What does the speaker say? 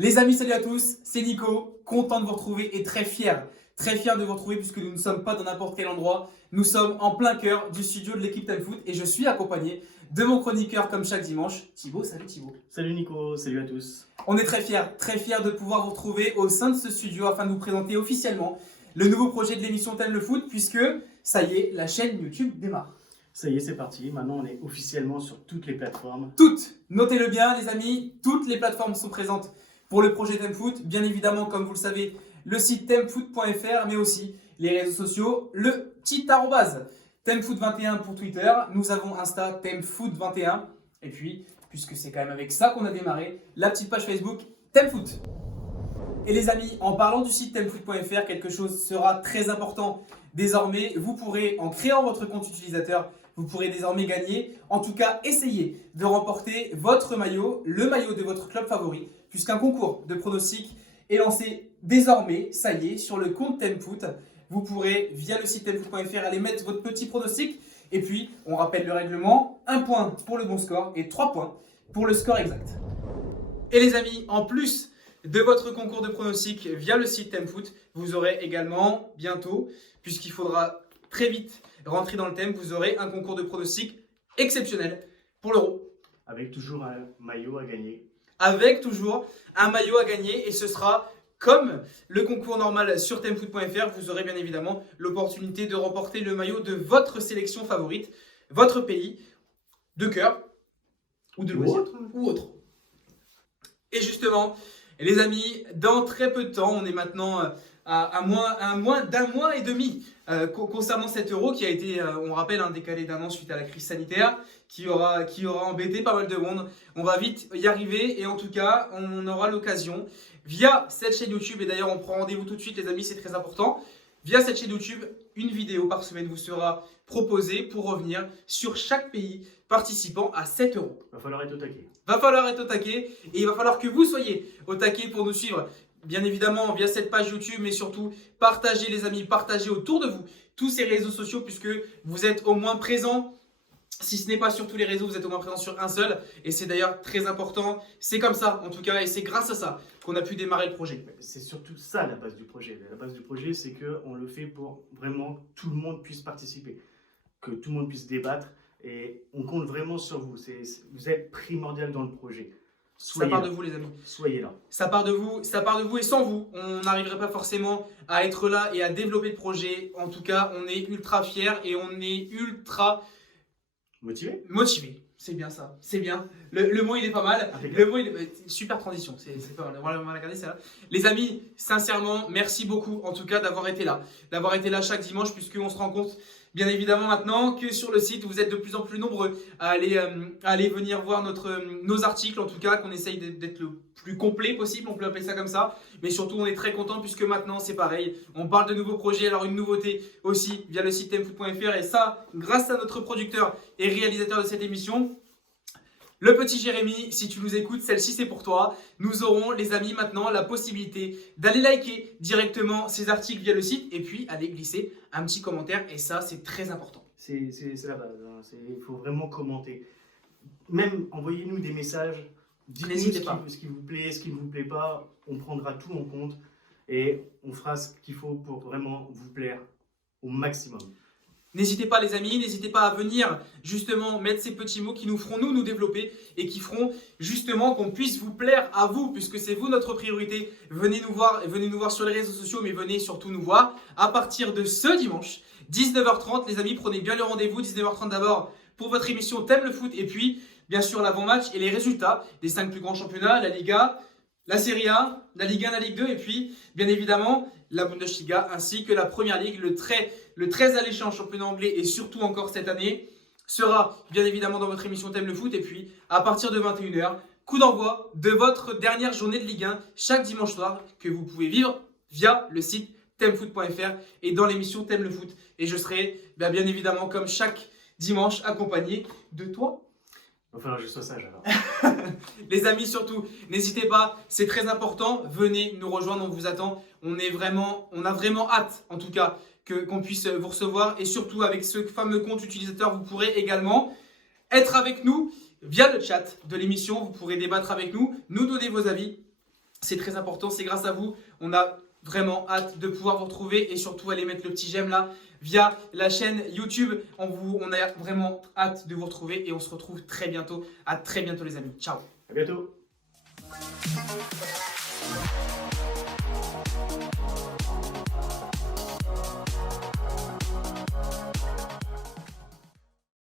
Les amis, salut à tous, c'est Nico, content de vous retrouver et très fier de vous retrouver puisque nous ne sommes pas dans n'importe quel endroit, nous sommes en plein cœur du studio de l'équipe Time Foot et je suis accompagné de mon chroniqueur comme chaque dimanche, Thibaut. Salut Thibaut. Salut Nico, salut à tous. On est très fiers de pouvoir vous retrouver au sein de ce studio afin de vous présenter officiellement le nouveau projet de l'émission T'aimes le foot puisque ça y est, la chaîne YouTube démarre. Ça y est, c'est parti. Maintenant, on est officiellement sur toutes les plateformes. Toutes, notez-le bien les amis, toutes les plateformes sont présentes pour le projet Thème Foot. Bien évidemment, comme vous le savez, le site thèmefoot.fr, mais aussi les réseaux sociaux, le petit arrobase thèmefoot21 pour Twitter. Nous avons Insta thèmefoot21. Et puis, puisque c'est quand même avec ça qu'on a démarré, la petite page Facebook Thème Foot. Et les amis, en parlant du site thèmefoot.fr, quelque chose sera très important. Désormais, vous pourrez, en créant votre compte utilisateur, vous pourrez désormais gagner, en tout cas essayer de remporter votre maillot, le maillot de votre club favori, puisqu'un concours de pronostics est lancé désormais, ça y est, sur le compte Thèmefoot. Vous pourrez, via le site thèmefoot.fr, aller mettre votre petit pronostic. Et puis, on rappelle le règlement, 1 point pour le bon score et 3 points pour le score exact. Et les amis, en plus de votre concours de pronostics via le site Thèmefoot, vous aurez également bientôt, puisqu'il faudra très vite rentrer dans le thème, vous aurez un concours de pronostics exceptionnel pour l'Euro. Avec toujours un maillot à gagner. Avec toujours un maillot à gagner et ce sera comme le concours normal sur thèmefoot.fr, vous aurez bien évidemment l'opportunité de remporter le maillot de votre sélection favorite, votre pays de cœur ou de loisir ou autre. Et justement, les amis, dans très peu de temps, on est maintenant à moins d'un mois et demi concernant cet euro qui a été, on rappelle, décalé d'un an suite à la crise sanitaire qui aura embêté pas mal de monde. On va vite y arriver et en tout cas, on aura l'occasion via cette chaîne YouTube, et d'ailleurs on prend rendez-vous tout de suite les amis, c'est très important, via cette chaîne YouTube, une vidéo par semaine vous sera proposée pour revenir sur chaque pays participant à 7 euros. Va falloir être au taquet. Va falloir être au taquet et il va falloir que vous soyez au taquet pour nous suivre. Bien évidemment via cette page YouTube, mais surtout partagez les amis, partagez autour de vous tous ces réseaux sociaux puisque vous êtes au moins présents. Si ce n'est pas sur tous les réseaux, vous êtes au moins présent sur un seul et c'est d'ailleurs très important. C'est comme ça en tout cas et c'est grâce à ça qu'on a pu démarrer le projet. C'est surtout ça la base du projet. La base du projet, c'est qu'on le fait pour vraiment que tout le monde puisse participer, que tout le monde puisse débattre et on compte vraiment sur vous. Vous êtes primordial dans le projet. Ça part de vous les amis. Soyez là. Ça part de vous et sans vous, on n'arriverait pas forcément à être là et à développer le projet. En tout cas, on est ultra fiers et on est ultra motivé. C'est bien ça, c'est bien. Le mot il est pas mal. Le mot il est super transition. C'est pas mal. On va la garder ça. Les amis, sincèrement, merci beaucoup en tout cas d'avoir été là chaque dimanche puisqu'on se rend compte. Bien évidemment maintenant que sur le site, vous êtes de plus en plus nombreux à aller venir voir nos articles, en tout cas qu'on essaye d'être le plus complet possible, on peut appeler ça comme ça. Mais surtout, on est très content puisque maintenant, c'est pareil, on parle de nouveaux projets. Alors une nouveauté aussi via le site thèmefoot.fr et ça, grâce à notre producteur et réalisateur de cette émission, le petit Jérémy, si tu nous écoutes, celle-ci c'est pour toi. Nous aurons, les amis, maintenant la possibilité d'aller liker directement ces articles via le site et puis aller glisser un petit commentaire. Et ça, c'est très important. C'est la base. Il faut vraiment commenter. Même envoyez-nous des messages. N'hésitez pas. Ce qui vous plaît, ce qui ne vous plaît pas. On prendra tout en compte et on fera ce qu'il faut pour vraiment vous plaire au maximum. N'hésitez pas les amis, n'hésitez pas à venir justement mettre ces petits mots qui nous feront nous développer et qui feront justement qu'on puisse vous plaire à vous puisque c'est vous notre priorité. Venez nous voir sur les réseaux sociaux mais venez surtout nous voir à partir de ce dimanche 19h30 les amis, prenez bien le rendez-vous. 19h30 d'abord pour votre émission T'aimes le foot et puis bien sûr l'avant-match et les résultats des 5 plus grands championnats, la Liga, la Serie A, la Ligue 1, la Ligue 2 et puis bien évidemment la Bundesliga ainsi que la Première Ligue. Le très alléchant championnat anglais et surtout encore cette année sera bien évidemment dans votre émission T'aimes le foot. Et puis à partir de 21h, coup d'envoi de votre dernière journée de Ligue 1 chaque dimanche soir que vous pouvez vivre via le site thèmefoot.fr et dans l'émission T'aimes le foot. Et je serai bien évidemment comme chaque dimanche accompagné de toi. Il va falloir que je sois sage alors. Les amis, surtout, n'hésitez pas, c'est très important. Venez nous rejoindre, on vous attend. On a vraiment hâte, en tout cas, qu'on puisse vous recevoir. Et surtout, avec ce fameux compte utilisateur, vous pourrez également être avec nous via le chat de l'émission. Vous pourrez débattre avec nous, nous donner vos avis. C'est très important, c'est grâce à vous. On a vraiment hâte de pouvoir vous retrouver et surtout allez mettre le petit j'aime là via la chaîne YouTube. On a vraiment hâte de vous retrouver et on se retrouve très bientôt. À très bientôt les amis. Ciao. À bientôt.